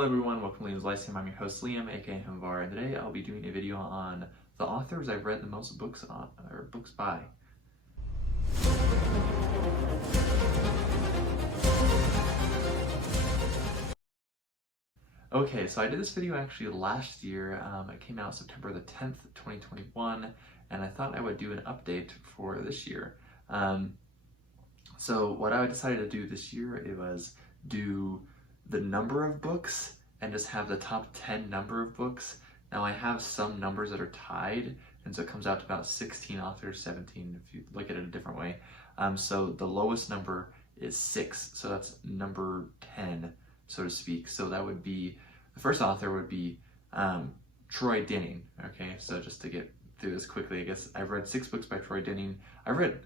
Hello everyone, welcome to Liam's Lyceum. I'm your host Liam, aka Himvar, and today I'll be doing a video on the authors I've read the most books on, or books by. Okay, so I did this video actually last year. It came out September the 10th, 2021, and I thought I would do an update for this year. So what I decided to do this year, it was do the number of books and just have the top 10 number of books. Now I have some numbers that are tied, and so it comes out to about 16 authors, 17 if you look at it a different way. So the lowest number is 6, so that's number 10, so to speak. So that would be, the first author would be Troy Denning. Okay, so just to get through this quickly, I guess I've read 6 books by Troy Denning. I've read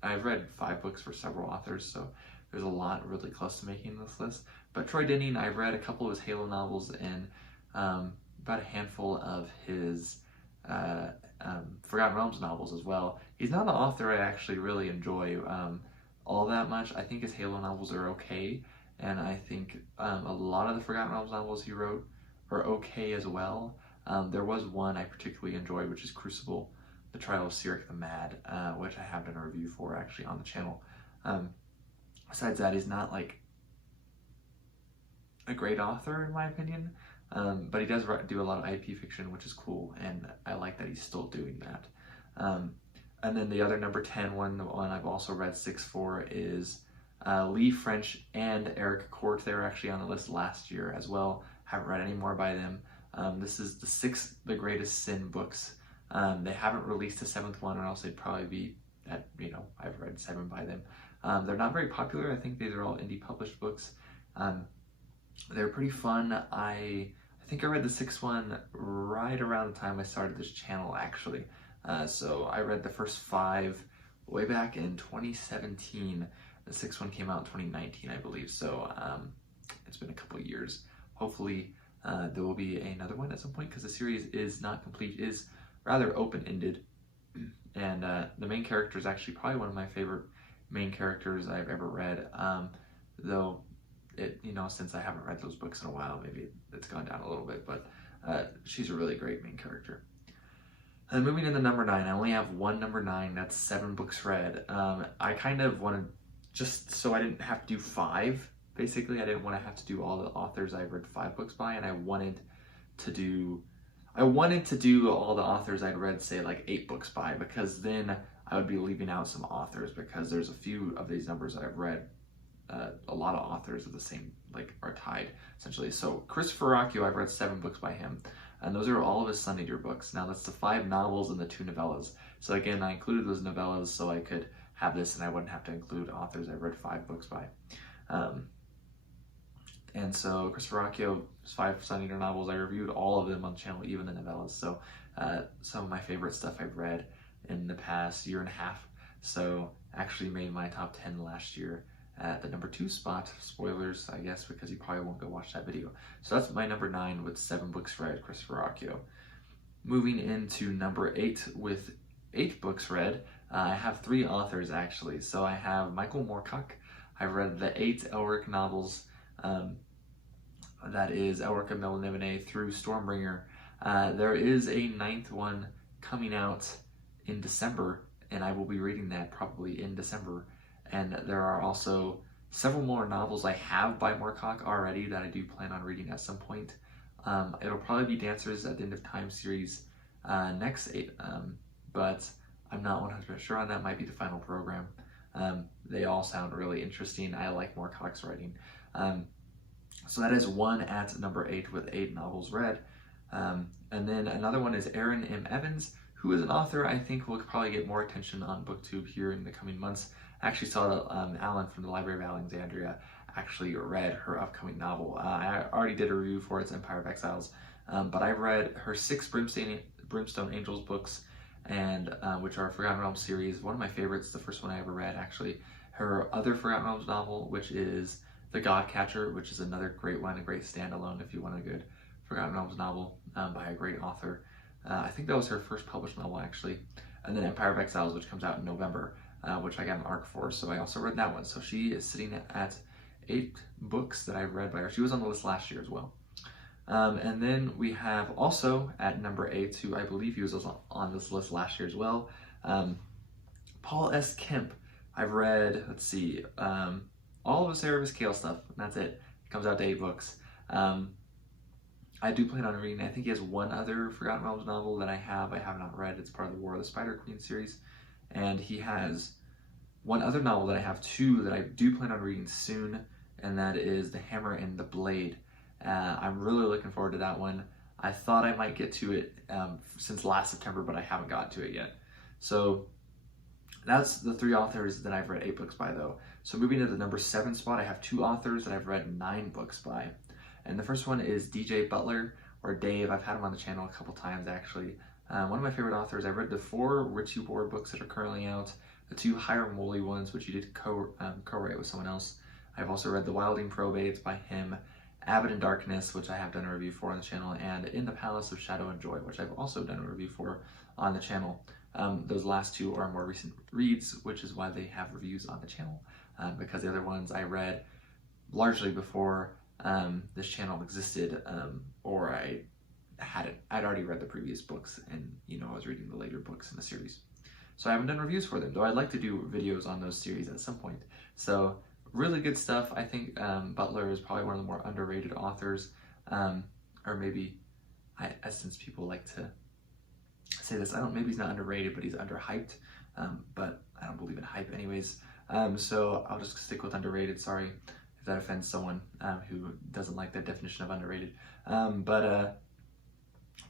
5 books for several authors, so there's a lot really close to making this list. But Troy Denning, I've read a couple of his Halo novels and about a handful of his Forgotten Realms novels as well. He's not an author I actually really enjoy all that much. I think his Halo novels are okay, and I think a lot of the Forgotten Realms novels he wrote are okay as well. There was one I particularly enjoyed, which is Crucible, The Trial of Sirik the Mad, which I have done a review for actually on the channel. Besides that, he's not like a great author in my opinion, but he does do a lot of IP fiction, which is cool, and I like that he's still doing that. And then the other number 10 one, the one I've also read 6 for, is Lee French and Eric Court. They were actually on the list last year as well. Haven't read any more by them. This is the 6th The Greatest Sin books. They haven't released a 7th one, or else they'd probably be at, I've read 7 by them. They're not very popular. I think these are all indie published books. They're pretty fun. I think I read the 6th one right around the time I started this channel, actually. So I read the first 5 way back in 2017. The 6th one came out in 2019, I believe. So it's been a couple of years. Hopefully there will be another one at some point, because the series is not complete. It is rather open-ended, and the main character is actually probably one of my favorite main characters I've ever read, though it, since I haven't read those books in a while, maybe it's gone down a little bit, but she's a really great main character. And moving into number 9, I only have one number 9, that's 7 books read. I kind of wanted, just so I didn't have to do 5, basically, I didn't want to have to do all the authors I've read 5 books by, and I wanted to do all the authors I'd read, say, like 8 books by, because then I would be leaving out some authors, because there's a few of these numbers that I've read. A lot of authors of the same, are tied, essentially. So Christopher Rocchio, I've read 7 books by him, and those are all of his Sun Eater books. Now that's the 5 novels and the 2 novellas. So again, I included those novellas so I could have this, and I wouldn't have to include authors I've read 5 books by. And so Christopher Rocchio's 5 Sun Eater novels, I reviewed all of them on the channel, even the novellas. So some of my favorite stuff I've read in the past year and a half. So actually made my top 10 last year at the number 2 spot. Spoilers, I guess, because you probably won't go watch that video. So that's my number 9 with 7 books read, Christopher Rocchio. Moving into number 8 with 8 books read, I have 3 authors actually. So I have Michael Moorcock. I've read the 8 Elric novels. That is Elric of Melniboné through Stormbringer. There is a 9th one coming out in December, and I will be reading that probably in December. And there are also several more novels I have by Moorcock already that I do plan on reading at some point. It'll probably be Dancers at the End of Time series next, but I'm not 100% sure on that. Might be the final program. They all sound really interesting. I like Moorcock's writing. So that is one at number 8 with 8 novels read. And then another one is Aaron M. Evans, who is an author I think will probably get more attention on BookTube here in the coming months. I actually saw that Alan from the Library of Alexandria actually read her upcoming novel. I already did a review for its Empire of Exiles, but I've read her 6 Brimstone Angels books, and which are Forgotten Realms series. One of my favorites, the first one I ever read actually. Her other Forgotten Realms novel, which is The Godcatcher, which is another great one, a great standalone if you want a good Forgotten Realms novel by a great author. I think that was her first published novel actually. And then Empire of Exiles, which comes out in November, which I got an ARC for, so I also read that one. So she is sitting at 8 books that I've read by her. She was on the list last year as well. And then we have also at number 8, who I believe he was on this list last year as well, Paul S. Kemp. I've read, let's see, all of Sarah Kale stuff, and that's it. It comes out to 8 books. I do plan on reading, I think he has one other Forgotten Realms novel that I have not read. It's part of the War of the Spider Queen series. And he has one other novel that I have too that I do plan on reading soon, and that is The Hammer and the Blade. I'm really looking forward to that one. I thought I might get to it since last September, but I haven't gotten to it yet. So that's the 3 authors that I've read 8 books by though. So moving to the number 7 spot, I have 2 authors that I've read 9 books by. And the first one is DJ Butler, or Dave. I've had him on the channel a couple times actually. One of my favorite authors. I've read the 4 Richie Ward books that are currently out, the 2 Hiram Woolley ones, which he did co-write with someone else. I've also read The Wilding Probates by him, Abbott in Darkness, which I have done a review for on the channel, and In the Palace of Shadow and Joy, which I've also done a review for on the channel. Those last 2 are more recent reads, which is why they have reviews on the channel, because the other ones I read largely before this channel existed, or I'd already read the previous books, and I was reading the later books in the series. So I haven't done reviews for them, though I'd like to do videos on those series at some point. So really good stuff. I think Butler is probably one of the more underrated authors, or maybe, since people like to say this, maybe he's not underrated, but he's underhyped, but I don't believe in hype anyways. So I'll just stick with underrated, sorry if that offends someone who doesn't like that definition of underrated. But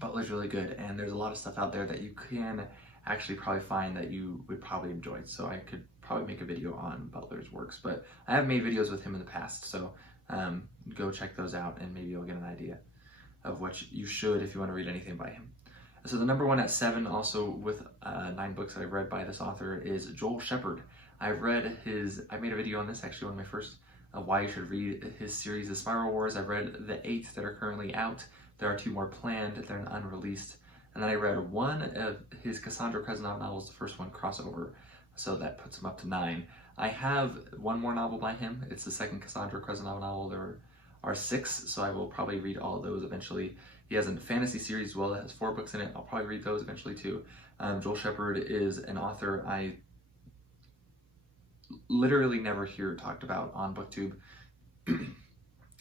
Butler's really good, and there's a lot of stuff out there that you can actually probably find that you would probably enjoy. So I could probably make a video on Butler's works, but I have made videos with him in the past, so go check those out, and maybe you'll get an idea of what you should if you want to read anything by him. So the number 1 at 7, also with 9 books that I've read by this author, is Joel Shepherd. I made a video on this, actually, one of my first why you should read his series, The Spiral Wars. I've read the 8 that are currently out. There are 2 more planned. They're unreleased. And then I read 1 of his Cassandra Krezinov novels, the first one, Crossover. So that puts him up to 9. I have 1 more novel by him. It's the second Cassandra Krezinov novel. There are 6, so I will probably read all of those eventually. He has a fantasy series as well that has 4 books in it. I'll probably read those eventually too. Joel Shepherd is an author I literally never hear talked about on BookTube.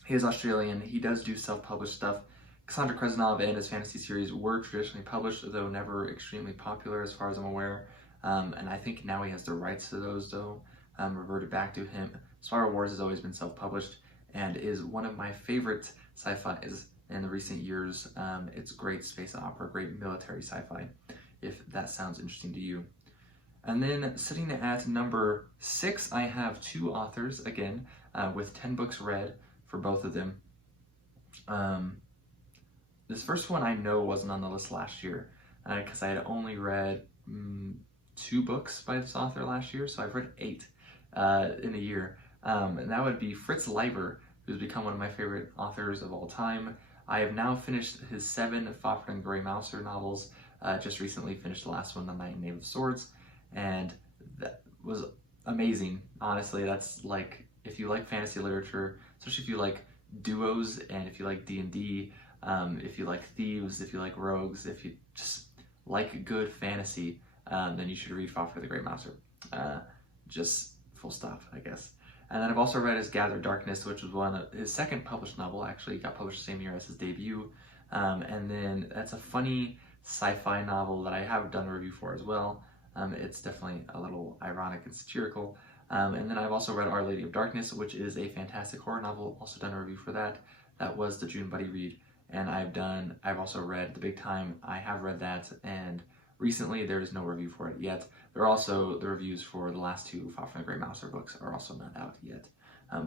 He is Australian. He does do self-published stuff. Cassandra Krezinov and his fantasy series were traditionally published, though never extremely popular as far as I'm aware. And I think now he has the rights to those, though, reverted back to him. Spiral Wars has always been self-published and is one of my favorite sci-fis in the recent years. It's great space opera, great military sci-fi, if that sounds interesting to you. And then sitting at number 6, I have 2 authors, again, with 10 books read for both of them. This first one I know wasn't on the list last year, because I had only read 2 books by this author last year, so I've read 8 in a year. And that would be Fritz Leiber, who's become one of my favorite authors of all time. I have now finished his 7 Fafhrd and Grey Mouser novels. Just recently finished the last one, The Knight and Knave of Swords, and that was amazing. Honestly, that's like, if you like fantasy literature, especially if you like duos, and if you like D&D, if you like thieves, if you like rogues, if you just like good fantasy, then you should read Fafhrd the Grey Mouser. Just full stop, I guess. And then I've also read his Gather Darkness, which was one of his second published novel, actually. Got published the same year as his debut. And then that's a funny sci-fi novel that I have done a review for as well. It's definitely a little ironic and satirical. And then I've also read Our Lady of Darkness, which is a fantastic horror novel. Also done a review for that. That was the June Buddy read. And I've also read The Big Time. I have read that, and recently there is no review for it yet. There are also the reviews for the last 2 Fafhrd and Grey Mouser books are also not out yet.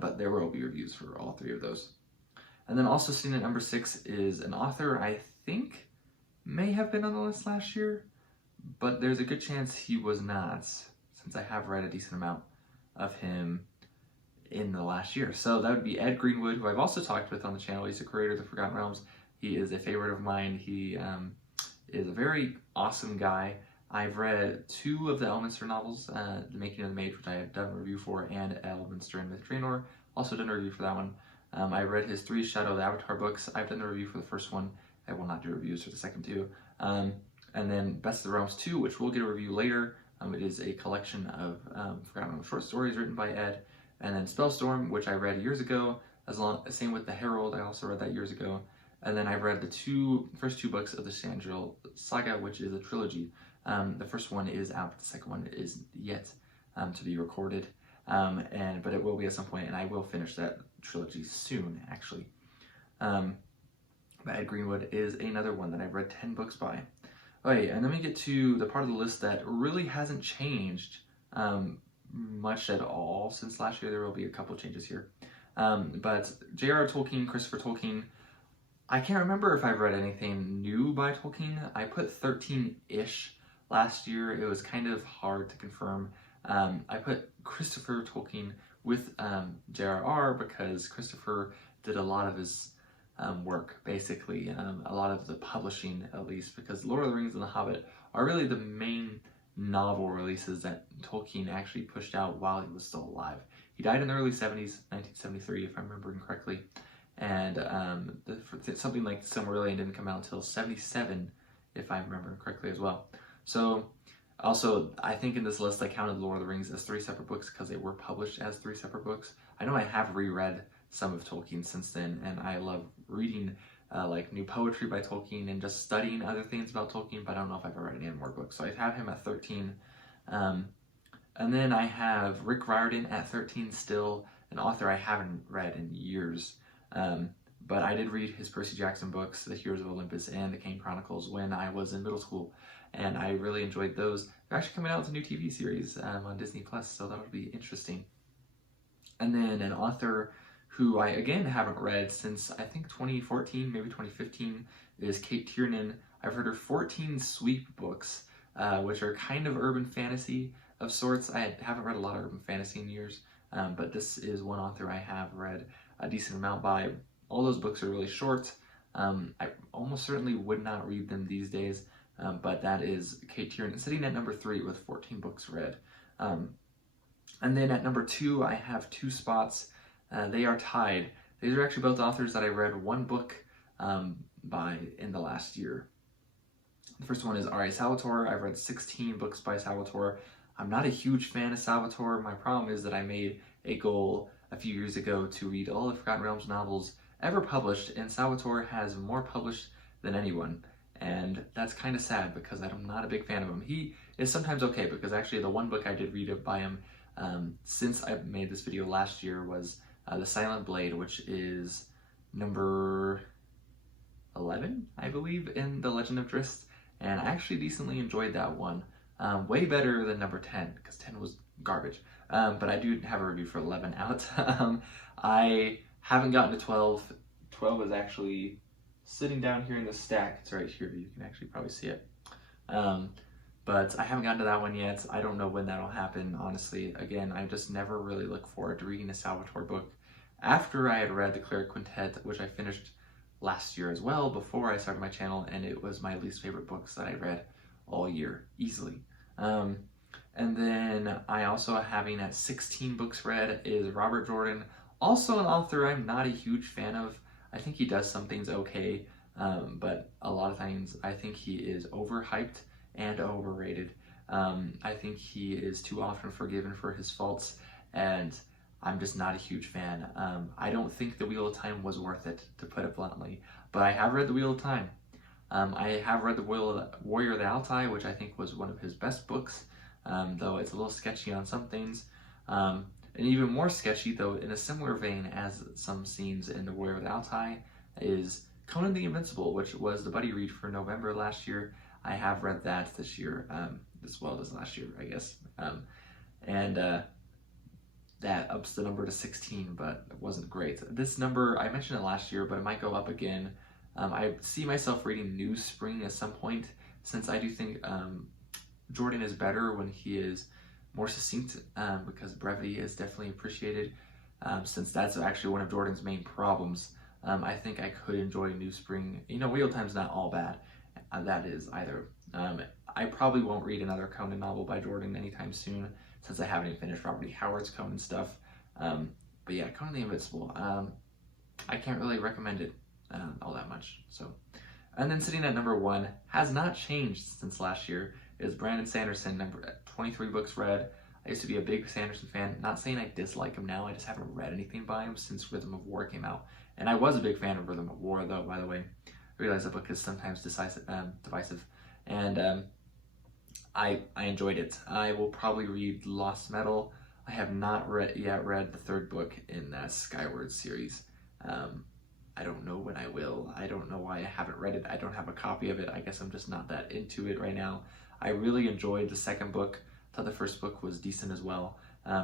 But there will be reviews for all 3 of those. And then also sitting at number 6 is an author I think may have been on the list last year, but there's a good chance he was not, since I have read a decent amount of him in the last year. So that would be Ed Greenwood, who I've also talked with on the channel. He's the creator of the Forgotten Realms. He is a favorite of mine. He is a very awesome guy. I've read 2 of the Elminster novels, The Making of the Mage, which I have done a review for, and Elminster and Myth Draenor, Also done a review for that one. I read his 3 Shadow of the Avatar books. I've done the review for the first one. I will not do reviews for the second 2. And then Best of the Realms 2, which we'll get a review later. It is a collection of forgotten short stories written by Ed. And then Spellstorm, which I read years ago. Same with The Herald, I also read that years ago. And then I've read the first two books of the Sandrill Saga, which is a trilogy. The first one is out, the second one is yet to be recorded. But it will be at some point, and I will finish that trilogy soon, actually. But Ed Greenwood is another one that I've read 10 books by. Okay, and then we get to the part of the list that really hasn't changed much at all since last year. There will be a couple changes here. But J.R.R. Tolkien, Christopher Tolkien, I can't remember if I've read anything new by Tolkien. I put 13-ish last year. It was kind of hard to confirm. I put Christopher Tolkien with J.R.R. because Christopher did a lot of his work, basically, a lot of the publishing, at least, because Lord of the Rings and The Hobbit are really the main novel releases that Tolkien actually pushed out while he was still alive. He died in the early 70s, 1973, if I'm remembering correctly, and something like Silmarillion didn't come out until 77, if I'm remembering correctly as well. So, also, I think in this list I counted Lord of the Rings as 3 separate books because they were published as 3 separate books. I know I have reread some of Tolkien since then, and I love reading like new poetry by Tolkien and just studying other things about Tolkien, but I don't know if I've ever read any more books. So I have him at 13. And then I have Rick Riordan at 13 still, an author I haven't read in years. But I did read his Percy Jackson books, The Heroes of Olympus and The Kane Chronicles, when I was in middle school, and I really enjoyed those. They're actually coming out with a new TV series on Disney+, so that'll be interesting. And then an author who I, again, haven't read since, I think, 2014, maybe 2015, is Kate Tiernan. I've heard her 14 Sweep books, which are kind of urban fantasy of sorts. I haven't read a lot of urban fantasy in years, but this is one author I have read a decent amount by. All those books are really short. I almost certainly would not read them these days, but that is Kate Tiernan, sitting at number 3 with 14 books read. And then at number 2, I have 2 spots. They are tied. These are actually both authors that I read 1 book by in the last year. The first one is R.A. Salvatore. I've read 16 books by Salvatore. I'm not a huge fan of Salvatore. My problem is that I made a goal a few years ago to read all the Forgotten Realms novels ever published, and Salvatore has more published than anyone. And that's kind of sad because I'm not a big fan of him. He is sometimes okay, because actually the 1 book I did read by him since I made this video last year was The Silent Blade, which is number 11, I believe, in The Legend of Drizzt, and I actually decently enjoyed that one. Way better than number 10, because 10 was garbage. But I do have a review for 11 out. I haven't gotten to 12. 12 is actually sitting down here in the stack. It's right here, you can actually probably see it. But I haven't gotten to that one yet. I don't know when that'll happen, honestly. Again, I just never really look forward to reading a Salvatore book. After I had read The Cleric Quintet, which I finished last year as well, before I started my channel, and it was my least favorite books that I read all year, easily. And then I also having at 16 books read is Robert Jordan, also an author I'm not a huge fan of. I think he does some things okay, but a lot of times I think he is overhyped and overrated. I think he is too often forgiven for his faults, and I'm just not a huge fan. I don't think The Wheel of Time was worth it, to put it bluntly, but I have read The Wheel of Time. I have read The Warrior of the Altai, which I think was one of his best books, though it's a little sketchy on some things. And even more sketchy, though, in a similar vein as some scenes in The Warrior of the Altai, is Conan the Invincible, which was the buddy read for November last year. I have read that this year, as well as last year, I guess. That ups the number to 16, but it wasn't great. This number, I mentioned it last year, but it might go up again. I see myself reading New Spring at some point, since I do think Jordan is better when he is more succinct, because brevity is definitely appreciated, since that's actually one of Jordan's main problems. I think I could enjoy New Spring. You know, Wheel of Time's not all bad. That is either. I probably won't read another Conan novel by Jordan anytime soon, since I haven't even finished Robert E. Howard's Conan stuff. But yeah, Conan the Invincible. I can't really recommend it all that much. So, and then sitting at number 1 has not changed since last year is Brandon Sanderson, number 23 books read. I used to be a big Sanderson fan. Not saying I dislike him now. I just haven't read anything by him since Rhythm of War came out. And I was a big fan of Rhythm of War, though. By the way, I realize the book is sometimes divisive, and I enjoyed it. I will probably read Lost Metal. I have not yet read the 3rd book in that Skyward series. I don't know when I will. I don't know why I haven't read it. I don't have a copy of it. I guess I'm just not that into it right now. I really enjoyed the 2nd book. Thought the 1st book was decent as well.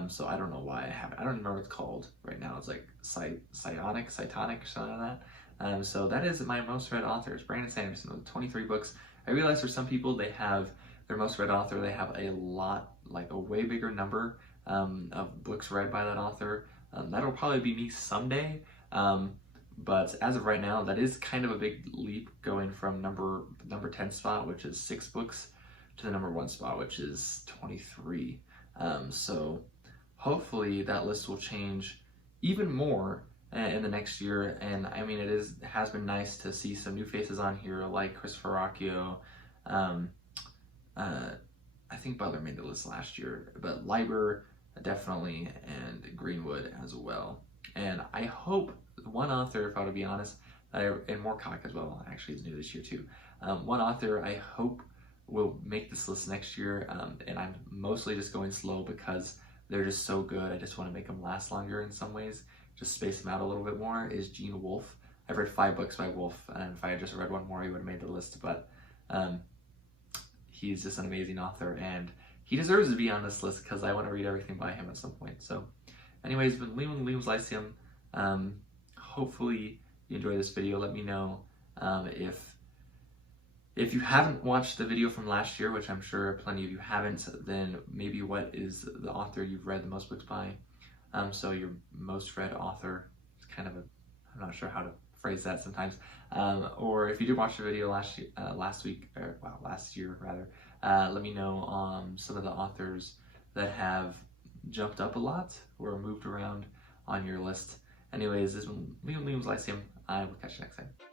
So I don't know why I haven't. I don't remember what it's called right now. It's like Cytonic, or something like that. So that is my most read author. It's Brandon Sanderson with 23 books. I realize for some people they have their most read author. They have a lot, like a way bigger number of books read by that author. That'll probably be me someday. But as of right now, that is kind of a big leap going from number 10 spot, which is 6 books, to the number 1 spot, which is 23. So hopefully that list will change even more in the next year. And I mean, it has been nice to see some new faces on here, like Christopher Rocchio. I think Butler made the list last year, but Leiber definitely, and Greenwood as well. And I hope one author, if I were to be honest, and Moorcock as well, actually is new this year too. One author I hope will make this list next year, and I'm mostly just going slow because they're just so good. I just want to make them last longer in some ways, just space them out a little bit more, is Gene Wolfe. I've read 5 books by Wolfe, and if I had just read one more, he would have made the list, but he's just an amazing author, and he deserves to be on this list because I want to read everything by him at some point. So anyways, been Liam's Lyceum. Hopefully you enjoy this video. Let me know if you haven't watched the video from last year, which I'm sure plenty of you haven't, then maybe what is the author you've read the most books by. So your most read author is kind of I'm not sure how to phrase that sometimes. Or if you did watch the video last year rather, let me know some of the authors that have jumped up a lot or moved around on your list. Anyways, this is Liam's Lyceum. I will catch you next time.